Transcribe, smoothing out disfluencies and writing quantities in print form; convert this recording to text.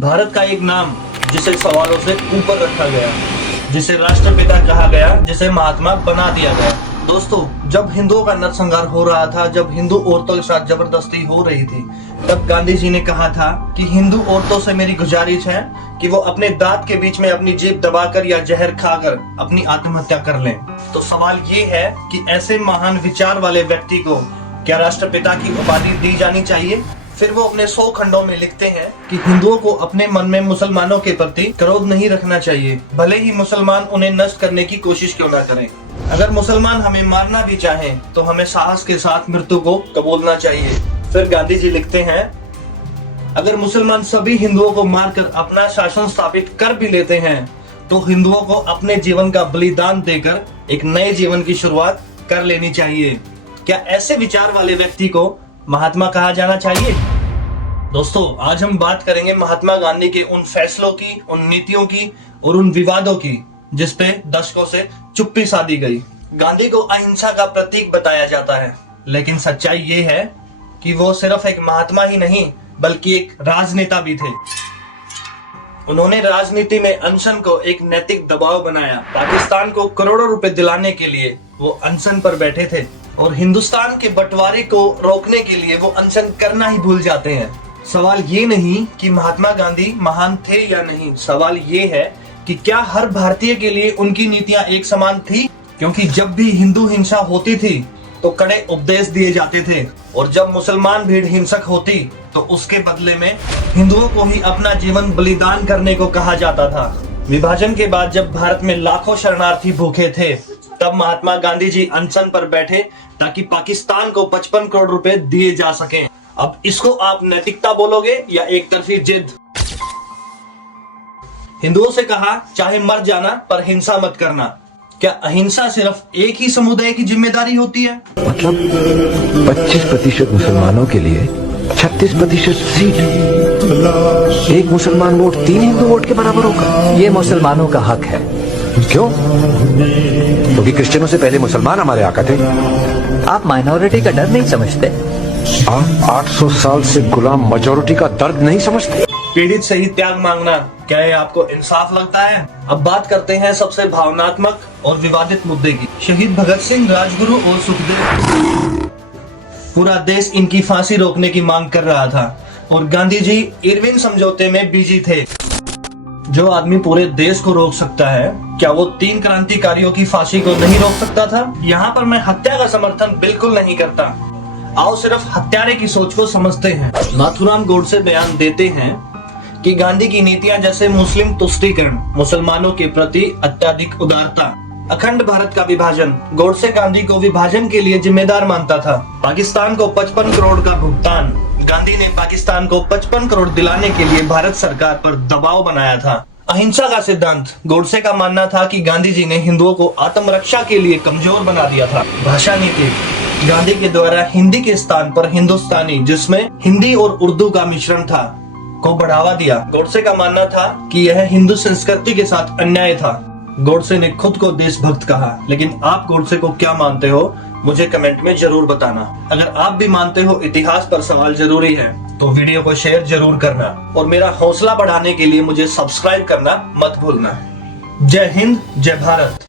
भारत का एक नाम जिसे सवालों से ऊपर रखा गया, जिसे राष्ट्रपिता कहा गया, जिसे महात्मा बना दिया गया। दोस्तों, जब हिंदुओं का नरसंहार हो रहा था, जब हिंदू औरतों के साथ जबरदस्ती हो रही थी, तब गांधी जी ने कहा था कि हिंदू औरतों से मेरी गुजारिश है कि वो अपने दांत के बीच में अपनी जीभ दबाकर या जहर खाकर अपनी आत्महत्या कर लें। तो सवाल ये है कि ऐसे महान विचार वाले व्यक्ति को क्या राष्ट्रपिता की उपाधि दी जानी चाहिए? फिर वो अपने 100 खंडों में लिखते हैं कि हिंदुओं को अपने मन में मुसलमानों के प्रति क्रोध नहीं रखना चाहिए, भले ही मुसलमान उन्हें नष्ट करने की कोशिश क्यों ना करें। अगर मुसलमान हमें मारना भी चाहें तो हमें साहस के साथ मृत्यु को कबूलना चाहिए। फिर गांधी जी लिखते हैं, अगर मुसलमान सभी हिंदुओं को मारकर अपना शासन स्थापित कर भी लेते हैं तो हिंदुओं को अपने जीवन का बलिदान देकर एक नए जीवन की शुरुआत कर लेनी चाहिए। क्या ऐसे विचार वाले व्यक्ति को महात्मा कहा जाना चाहिए? दोस्तों, आज हम बात करेंगे महात्मा गांधी के उन फैसलों की, उन नीतियों की और उन विवादों की जिस पे दशकों से चुप्पी साधी गई। गांधी को अहिंसा का प्रतीक बताया जाता है, लेकिन सच्चाई ये है कि वो सिर्फ एक महात्मा ही नहीं बल्कि एक राजनेता भी थे। उन्होंने राजनीति में अनशन को एक नैतिक दबाव बनाया। पाकिस्तान को करोड़ों रुपए दिलाने के लिए वो अनशन पर बैठे थे और हिंदुस्तान के बंटवारे को रोकने के लिए वो अनशन करना ही भूल जाते हैं। सवाल ये नहीं कि महात्मा गांधी महान थे या नहीं, सवाल ये है कि क्या हर भारतीय के लिए उनकी नीतियां एक समान थी? क्योंकि जब भी हिंदू हिंसा होती थी तो कड़े उपदेश दिए जाते थे, और जब मुसलमान भीड़ हिंसक होती तो उसके बदले में हिंदुओं को ही अपना जीवन बलिदान करने को कहा जाता था। विभाजन के बाद जब भारत में लाखों शरणार्थी भूखे थे, तब महात्मा गांधी जी अनशन पर बैठे ताकि पाकिस्तान को 55 करोड़ रुपए दिए जा सकें। अब इसको आप नैतिकता बोलोगे या एक तरफी जिद? हिंदुओं से कहा, चाहे मर जाना पर हिंसा मत करना। क्या अहिंसा सिर्फ एक ही समुदाय की जिम्मेदारी होती है? मतलब 25% मुसलमानों के लिए 36% सीट, एक मुसलमान वोट 3 हिंदू वोट के बराबर होगा। ये मुसलमानों का हक है। क्यों? क्योंकि क्रिश्चियनों से पहले मुसलमान हमारे आका थे। आप माइनॉरिटी का डर नहीं समझते? आप 800 साल से गुलाम मेजॉरिटी का दर्द नहीं समझते? पीड़ित से ही त्याग मांगना, क्या ये आपको इंसाफ लगता है? अब बात करते हैं सबसे भावनात्मक और विवादित मुद्दे की। शहीद भगत सिंह, राजगुरु और सुखदेव। पूरा देश इनकी फांसी रोकने की मांग कर रहा था और गांधी जी इरविन समझौते में बिजी थे। जो आदमी पूरे देश को रोक सकता है, क्या वो 3 क्रांतिकारियों की फांसी को नहीं रोक सकता था? यहाँ पर मैं हत्या का समर्थन बिल्कुल नहीं करता। आओ सिर्फ हत्यारे की सोच को समझते हैं। नाथूराम गोडसे बयान देते हैं कि गांधी की नीतियां जैसे मुस्लिम तुष्टीकरण, मुसलमानों के प्रति अत्यधिक उदारता, अखंड भारत का विभाजन। गोडसे गांधी को विभाजन के लिए जिम्मेदार मानता था। पाकिस्तान को 55 करोड़ का भुगतान, गांधी ने पाकिस्तान को 55 करोड़ दिलाने के लिए भारत सरकार पर दबाव बनाया था। अहिंसा का सिद्धांत, गोडसे का मानना था कि गांधी जी ने हिंदुओं को आत्मरक्षा के लिए कमजोर बना दिया था। भाषा नीति, गांधी के द्वारा हिंदी के स्थान पर हिंदुस्तानी, जिसमें हिंदी और उर्दू का मिश्रण था, को बढ़ावा दिया। गोडसे का मानना था कि यह हिंदू संस्कृति के साथ अन्याय था। गोडसे ने खुद को देशभक्त कहा, लेकिन आप गोडसे को क्या मानते हो मुझे कमेंट में जरूर बताना। अगर आप भी मानते हो इतिहास पर सवाल जरूरी है तो वीडियो को शेयर जरूर करना और मेरा हौसला बढ़ाने के लिए मुझे सब्सक्राइब करना मत भूलना। जय हिंद, जय भारत।